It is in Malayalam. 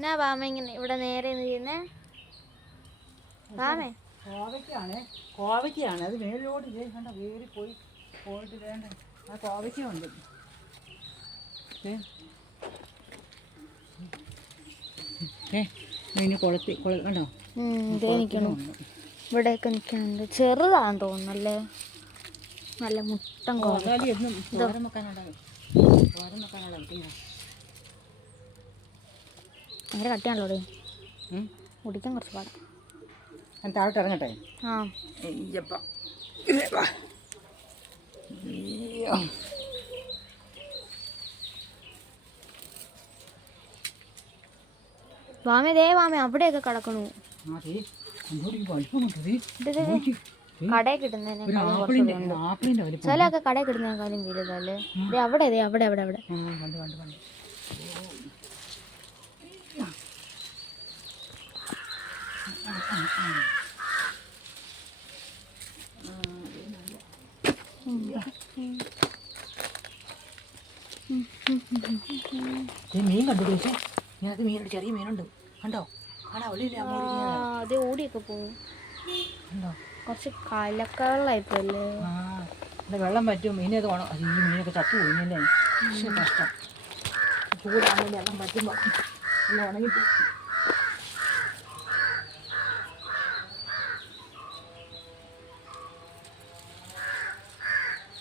എന്നാ വാമ ഇങ്ങനെ ഇവിടെ നേരെ ചെയ്യുന്നേ? വാമേ കോവയ്ക്കാണ് അത് മേലോട്ട് കണ്ട വേരി പോയിട്ട് വേണ്ട ആ കോവയ്ക്കുണ്ട്. ഇനി കണ്ടോ നിൽക്കണം. ഇവിടെയൊക്കെ നിൽക്കുന്നുണ്ട്. ചെറുതാണെന്ന് തോന്നുന്നല്ലേ, നല്ല മുട്ടൻ കോവയ്ക്ക്. ഭയങ്കര കട്ടിയാണല്ലോ കുടിക്കാൻ കുറച്ച് പാടാം. ഞാൻ താഴോട്ട് ഇറങ്ങട്ടെ. ആ വാമേ ദേ വാമേ അവിടെയൊക്കെ കിടക്കണു. കടയിൽ കിട്ടുന്നതിനെ ചിലൊക്കെ കടയിൽ കിട്ടുന്നതിനേക്കാളും വലുതല്ലേ. അവിടെ അവിടെ അവിടെ അവിടെ മീൻ കണ്ടു ചോദിച്ചേ. ഇതിനകത്ത് മീനുണ്ട്, ചെറിയ മീനുണ്ട്. കണ്ടോ? അത് ഓടിയൊക്കെ പോവും. കുറച്ച് കലക്കള്ളായിപ്പോല്ലേ. വെള്ളം പറ്റും. മീനൊക്കെ ഈ മീനൊക്കെ ചത്തു പോയില്ലേ. കഷ്ടം. ചൂടാകുമ്പോൾ വെള്ളം പറ്റുമ്പോൾ എല്ലാം ഉണങ്ങിപ്പോ.